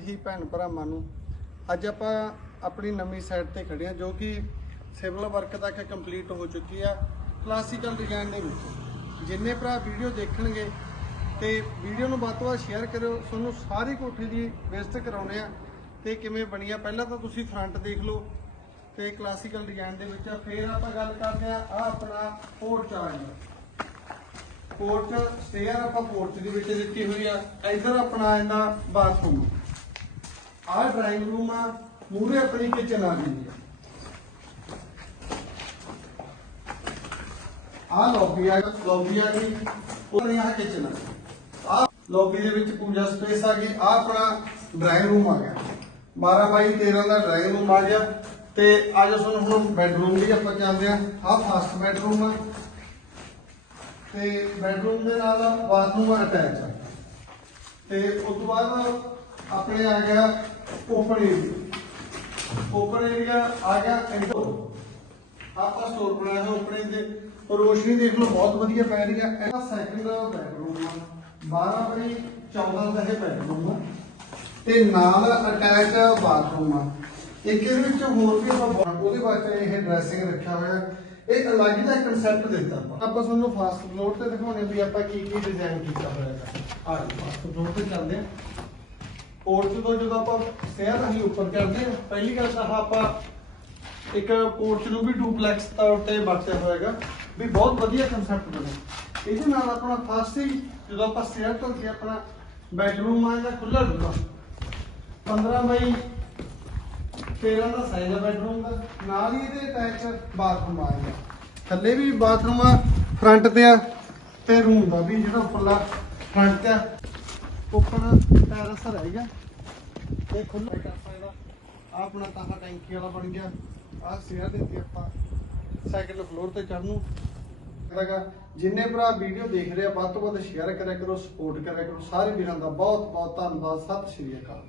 ਹੀ ਭੈਣ ਭਰਾਵਾਂ ਨੂੰ ਅੱਜ ਆਪਾਂ ਆਪਣੀ ਨਵੀਂ ਸਾਈਟ ਤੇ ਖੜੇ ਹਾਂ ਜੋ ਕਿ ਸਿਵਲ ਵਰਕ ਤੱਕ ਕੰਪਲੀਟ ਹੋ ਚੁੱਕੀ ਆ ਕਲਾਸੀਕਲ ਡਿਜ਼ਾਈਨ ਦੇ ਵਿੱਚ। ਜਿੰਨੇ ਭਰਾ ਵੀਡੀਓ ਦੇਖਣਗੇ ਤੇ ਵੀਡੀਓ ਨੂੰ ਵੱਧ ਤੋਂ ਵੱਧ ਸ਼ੇਅਰ ਕਰਿਓ, ਤੁਹਾਨੂੰ ਸਾਰੀ ਕੋਠੀ ਦੀ ਵਿਜ਼ਿਟ ਕਰਾਉਣੇ ਆ ਤੇ ਕਿਵੇਂ ਬਣੀ ਆ ਪਹਿਲਾਂ ਤਾਂ ਤੁਸੀਂ ਫਰੰਟ ਦੇਖ ਲਓ ਤੇ ਕਲਾਸੀਕਲ ਡਿਜ਼ਾਈਨ ਦੇ ਵਿੱਚ ਆ, ਫਿਰ ਆਪਾਂ ਗੱਲ ਕਰਦੇ ਆ ਆ ਆਪਣਾ ਪੋਰਚ ਆ ਗਿਆ ਪੋਰਚ ਸਟੇਅਰ ਆਪਾਂ ਪੋਰਚ ਦੇ ਵਿੱਚ ਦਿੱਤੀ ਹੋਈ ਆ, ਇੱਧਰ ਆਪਣਾ ਇਹਦਾ ਬਾਥਰੂਮ ਆ ਡਰਾਇੰਗ ਰੂਮ ਆ ਮੂਰੇ ਆਪਣੀ ਕਿਚਨ ਆ ਗਈ। ਆ ਆ ਲੌਬੀ ਆ ਲੌਬੀ ਆ ਗਈ, ਉਹ ਆ ਕਿਚਨ ਆ। ਆ ਲੌਬੀ ਦੇ ਵਿੱਚ ਪੂਜਾ ਸਪੇਸ ਆ ਗਈ ਆ ਆਪਣਾ ਡਰਾਇੰਗ ਰੂਮ ਆ ਗਿਆ। 12 ਬਾਈ 13 ਦਾ ਡਰਾਇੰਗ ਰੂਮ ਆ ਗਿਆ ਤੇ ਅੱਜ ਤੁਹਾਨੂੰ ਹੁਣ ਬੈਡਰੂਮ ਦੀ ਆਪਾਂ ਚੱਲਦੇ ਆ ਆ ਫਸਟ ਬੈਡਰੂਮ ਆ। ਤੇ ਬੈਡਰੂਮ ਦੇ ਨਾਲ ਬਾਥਰੂਮ ਅਟੈਚ ਆ ਤੇ ਉਸ ਤੋਂ ਬਾਅਦ ਆਪਣੇ ਆ ਗਿਆ ਓਪਨ ਏਰੀਆ ਓਪਨ ਏਰੀਆ ਆ ਗਿਆ ਇੰਡੋ ਆਪਾਂ ਸਟੋਰ ਬਣਾਇਆ ਹੈ ਓਪਨ ਦੇ ਰੋਸ਼ਨੀ ਦੇਖ ਲਓ, ਬਹੁਤ ਵਧੀਆ ਪੈ ਰਹੀ ਹੈ ਇਹਦਾ ਸੈਕੰਡ ਬੈਡਰੂਮ ਆ। 12 ਬਈ 14 ਦਾ ਇਹ ਬੈਡਰੂਮ ਆ। ਤੇ ਨਾਲ ਅਟੈਚ ਬਾਥਰੂਮ ਆ। ਇੱਕ ਇਹਦੇ ਵਿੱਚ ਹੋਰ ਵੀ ਆਪਾਂ ਬਾ- ਉਹਦੇ ਵਾਸਤੇ ਇਹ ਡਰੈਸਿੰਗ ਰੱਖਿਆ ਹੋਇਆ। ਹੈ। ਇਹ ਅਲੱਗ ਦਾ ਕੰਸੈਪਟ ਦਿੱਤਾ ਆਪਾਂ। ਆਪਾਂ ਤੁਹਾਨੂੰ ਫਾਸਟ ਫਲੋਰ ਤੇ ਦਿਖਾਉਣੇ ਵੀ ਆਪਾਂ ਕੀ ਕੀ ਡਿਜ਼ਾਈਨ ਕੀਤਾ ਹੋਇਆ ਹੈ। ਆ ਫਾਸਟ ਫਲੋਰ ਤੇ ਚੱਲਦੇ ਹਾਂ ਪੋਰਚ ਤੋਂ ਜਦੋਂ ਆਪਾਂ ਸਟੇਅਰ ਅਸੀਂ ਉੱਪਰ ਚੜਦੇ ਹਾਂ, ਪਹਿਲੀ ਗੱਲ ਤਾਂ ਆਪਾਂ ਇੱਕ ਪੋਰਚ ਨੂੰ ਵੀ ਡੁਪਲੈਕਸ ਤੌਰ ਤੇ ਵਰਤਿਆ ਹੋਏਗਾ ਵੀ ਬਹੁਤ ਵਧੀਆ ਕਨਸੈਪਟ ਬਣੇ ਇਹਦੇ ਨਾਲ ਆਪਣਾ ਫਸਟ ਹੀ ਜਦੋਂ ਆਪਾਂ ਸਟੇਅਰ ਤੋਂ ਕੇ ਆਪਣਾ ਬੈਡਰੂਮ ਆ ਜਾਂ ਖੁੱਲਾ ਡੁੱਲਾ 15 ਬਾਈ 13 ਦਾ ਸਾਈਜ਼ ਆ ਬੈਡਰੂਮ ਦਾ, ਨਾਲ ਹੀ ਇਹਦੇ ਅਟੈਚ ਬਾਥਰੂਮ ਆ ਗਿਆ। ਥੱਲੇ ਵੀ ਬਾਥਰੂਮ ਆ ਫਰੰਟ ਤੇ ਆ, ਤੇ ਰੂਮ ਦਾ ਵੀ ਜਿਹੜਾ ਉੱਪਰਲਾ ਫਰੰਟ ਤੇ ਆ। ਓਪਨ ਟੈਰਸ ਰਹੇਗਾ ਇਹ ਖੁੱਲਾ ਕਰ ਸਕਦਾ ਆਹ ਆਪਣਾ ਤਾਹਾ ਟੈਂਕੀ ਵਾਲਾ ਬਣ ਗਿਆ। ਆਹ ਸੇਅਰ ਦਿੱਤੀ ਆਪਾਂ ਸੈਕਿੰਡ ਫਲੋਰ ਤੇ ਚੜ੍ਹਨ। ਨੂੰ ਹੈਗਾ ਜਿੰਨੇ ਭਰਾ ਵੀਡੀਓ ਦੇਖ ਰਹੇ ਆ, ਵੱਧ ਤੋਂ ਵੱਧ ਸ਼ੇਅਰ ਕਰਿਆ ਕਰੋ ਸਪੋਰਟ ਕਰਿਆ ਕਰੋ। ਸਾਰੇ ਵੀਰਾਂ ਦਾ ਬਹੁਤ ਬਹੁਤ ਧੰਨਵਾਦ। ਸਤਿ ਸ਼੍ਰੀ ਅਕਾਲ।